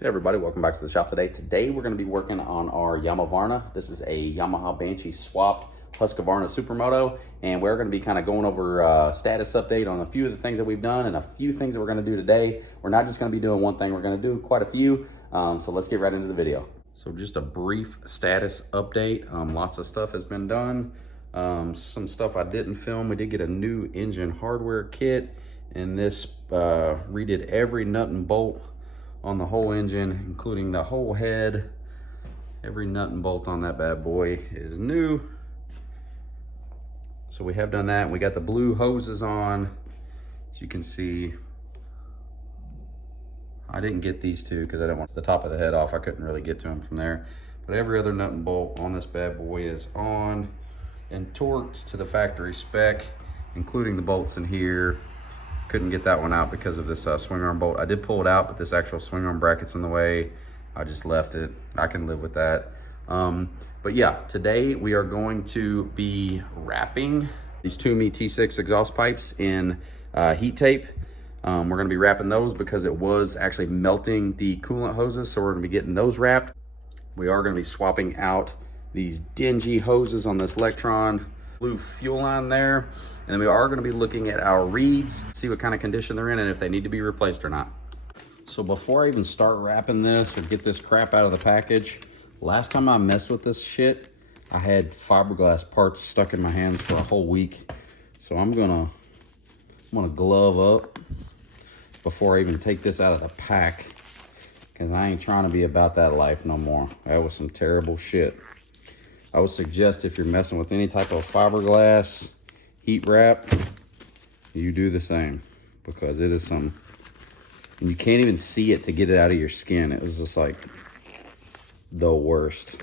Hey everybody, welcome back to the shop today. Today we're going to be working on our Yamavarna. This is a Yamaha Banshee swapped Husqvarna Supermoto, and we're going to be kind of going over status update on a few of the things that we've done and a few things that we're going to do today. We're not just going to be doing one thing, we're going to do quite a few, so let's get right into the video. So just a brief status update. Lots of stuff has been done. Some stuff I didn't film. We did get a new engine hardware kit, and this redid every nut and bolt on the whole engine, including the whole head. Every nut and bolt on that bad boy is new. So we have done that. We got the blue hoses on. As you can see, I didn't get these two because I didn't want the top of the head off. I couldn't really get to them from there. But every other nut and bolt on this bad boy is on and torqued to the factory spec, including the bolts in here. Couldn't get that one out because of this swing arm bolt. I did pull it out, but this actual swing arm bracket's in the way. I just left it. I can live with that. But yeah, today we are going to be wrapping these Toomey T6 exhaust pipes in heat tape. We're gonna be wrapping those because it was actually melting the coolant hoses, so we're gonna be getting those wrapped. We are gonna be swapping out these dingy hoses on this Lectron blue fuel line there. And then we are gonna be looking at our reeds, see what kind of condition they're in and if they need to be replaced or not. So before I even start wrapping this or get this crap out of the package, last time I messed with this shit, I had fiberglass parts stuck in my hands for a whole week. So I'm gonna glove up before I even take this out of the pack, because I ain't trying to be about that life no more. That was some terrible shit. I would suggest if you're messing with any type of fiberglass heat wrap, you do the same, because it is some, and you can't even see it to get it out of your skin. It was just like the worst.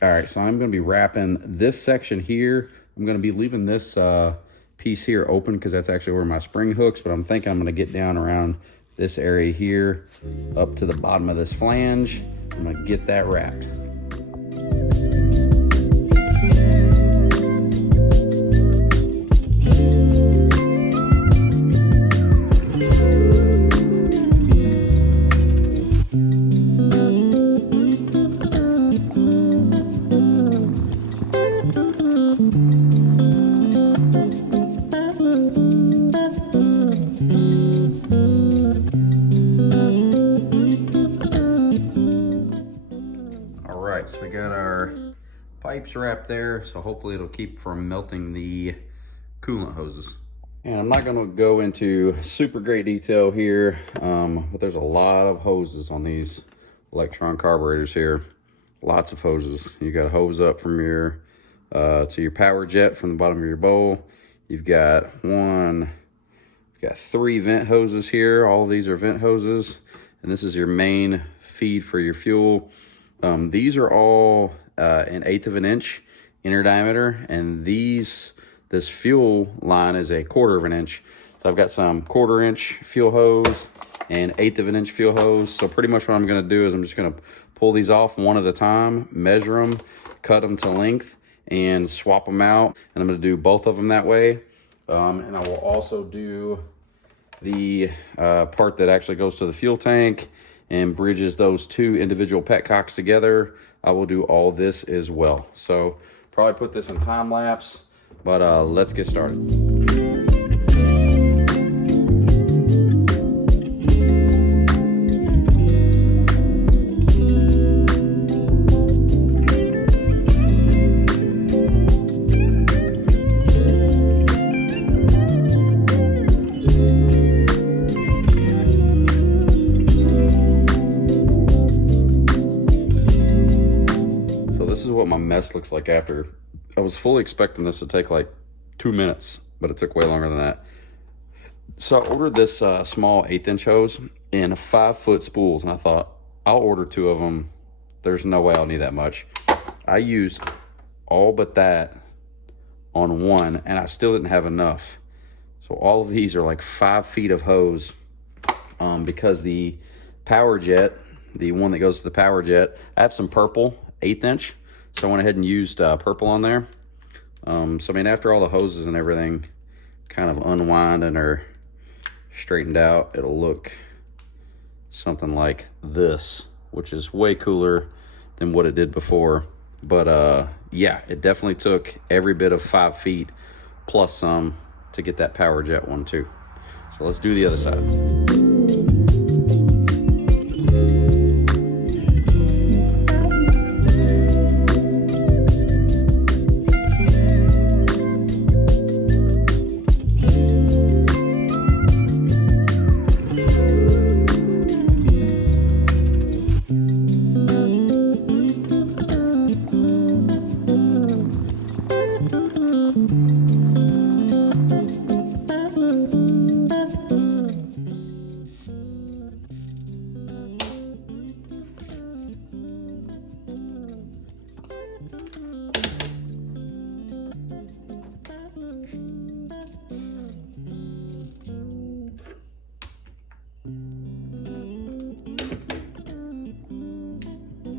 All right, so I'm gonna be wrapping this section here. I'm gonna be leaving this piece here open because that's actually where my spring hooks, but I'm thinking I'm gonna get down around this area here up to the bottom of this flange. I'm gonna get that wrapped. So we got our pipes wrapped there, so hopefully it'll keep from melting the coolant hoses. And I'm not gonna go into super great detail here, but there's a lot of hoses on these Lectron carburetors here. Lots of hoses. You got a hose up from your to your power jet from the bottom of your bowl. You've got three vent hoses here. All of these are vent hoses, and this is your main feed for your fuel. These are all an 1/8 of an inch inner diameter, and this fuel line is a 1/4 of an inch. So I've got some 1/4 inch fuel hose and 1/8 of an inch fuel hose. So pretty much what I'm gonna do is I'm just gonna pull these off one at a time, measure them, cut them to length, and swap them out. And I'm gonna do both of them that way. And I will also do the part that actually goes to the fuel tank and bridges those two individual petcocks together. I will do all this as well. So probably put this in time lapse, but let's get started. This is what my mess looks like after. I was fully expecting this to take like 2 minutes, but it took way longer than that. So I ordered this small 1/8 inch hose in 5-foot spools, and I thought, I'll order 2 of them. There's no way I'll need that much. I used all but that on one, and I still didn't have enough. So all of these are like 5 feet of hose, because the power jet, the one that goes to the power jet, I have some purple 1/8 inch. So I went ahead and used purple on there. So I mean, after all the hoses and everything kind of unwind and are straightened out, it'll look something like this, which is way cooler than what it did before. But yeah, it definitely took every bit of 5 feet plus some to get that power jet one too. So let's do the other side.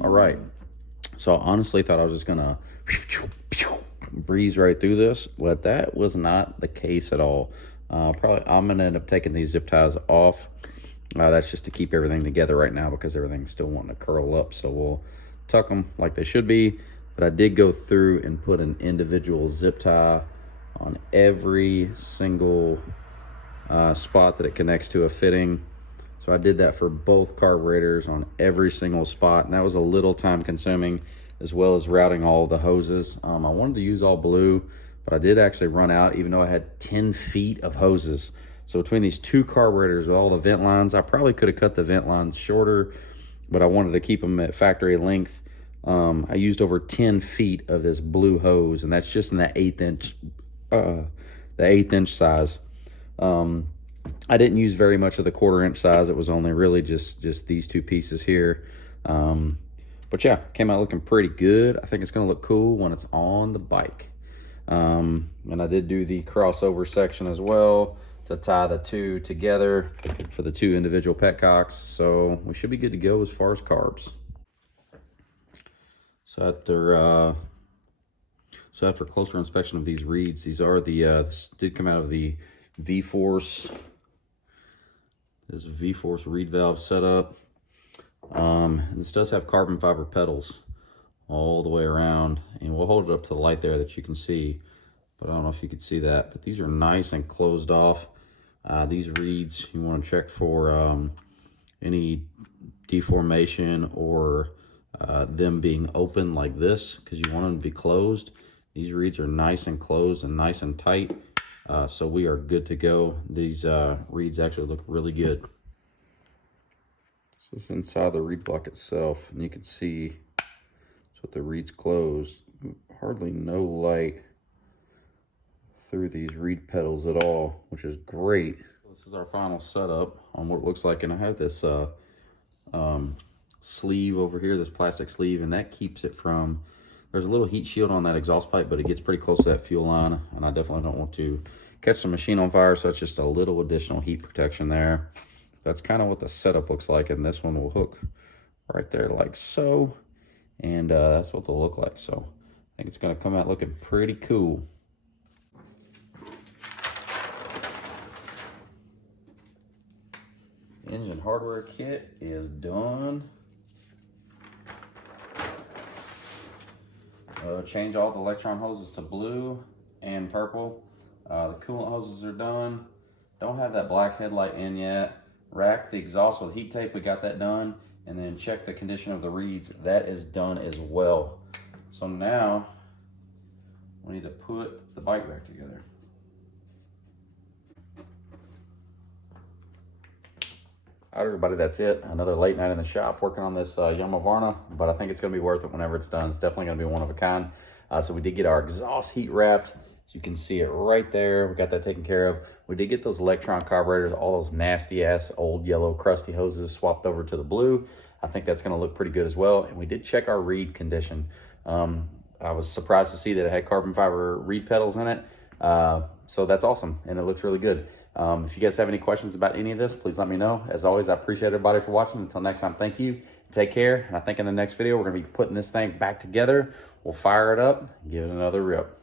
All right, so I honestly thought I was just gonna breeze right through this, but that was not the case at all. Probably I'm gonna end up taking these zip ties off. That's just to keep everything together right now because everything's still wanting to curl up, so we'll tuck them like they should be. But I did go through and put an individual zip tie on every single spot that it connects to a fitting. So I did that for both carburetors on every single spot, and that was a little time consuming, as well as routing all the hoses. I wanted to use all blue, but I did actually run out, even though I had 10 feet of hoses. So between these two carburetors with all the vent lines, I probably could have cut the vent lines shorter, but I wanted to keep them at factory length. I used over 10 feet of this blue hose, and that's just in the 1/8 inch size. I didn't use very much of the 1/4 inch size. It was only really just these two pieces here. But yeah, came out looking pretty good. I think it's gonna look cool when it's on the bike. And I did do the crossover section as well to tie the two together for the two individual petcocks. So we should be good to go as far as carbs. So after closer inspection of these reeds, these are the this did come out of the V-Force. This V-Force reed valve setup. This does have carbon fiber pedals all the way around, and we'll hold it up to the light there that you can see, but I don't know if you could see that. But these are nice and closed off. These reeds, you want to check for any deformation or them being open like this, because you want them to be closed. These reeds are nice and closed and nice and tight. So we are good to go. These reeds actually look really good. So this is inside the reed block itself, and you can see so with the reeds closed, hardly no light through these reed pedals at all, which is great. This is our final setup on what it looks like, and I have this sleeve over here, this plastic sleeve, and that keeps it from, there's a little heat shield on that exhaust pipe, but it gets pretty close to that fuel line, and I definitely don't want to catch the machine on fire, so it's just a little additional heat protection there. That's kind of what the setup looks like, and this one will hook right there like so, and that's what they'll look like. So I think it's going to come out looking pretty cool. Engine hardware kit is done. Change all the Lectron hoses to blue and purple. The coolant hoses are done. Don't have that black headlight in yet. Rack the exhaust with heat tape, we got that done. And then check the condition of the reeds. That is done as well. So now we need to put the bike back together. All right, everybody, that's it. Another late night in the shop working on this Yamavarna, but I think it's gonna be worth it whenever it's done. It's definitely gonna be one of a kind. So we did get our exhaust heat wrapped. So you can see it right there. We got that taken care of. We did get those Lectron carburetors, all those nasty ass old yellow crusty hoses swapped over to the blue. I think that's gonna look pretty good as well. And we did check our reed condition. I was surprised to see that it had carbon fiber reed pedals in it. So that's awesome, and it looks really good. If you guys have any questions about any of this, please let me know. As always, I appreciate everybody for watching. Until next time, thank you. Take care. And I think in the next video, we're going to be putting this thing back together. We'll fire it up and give it another rip.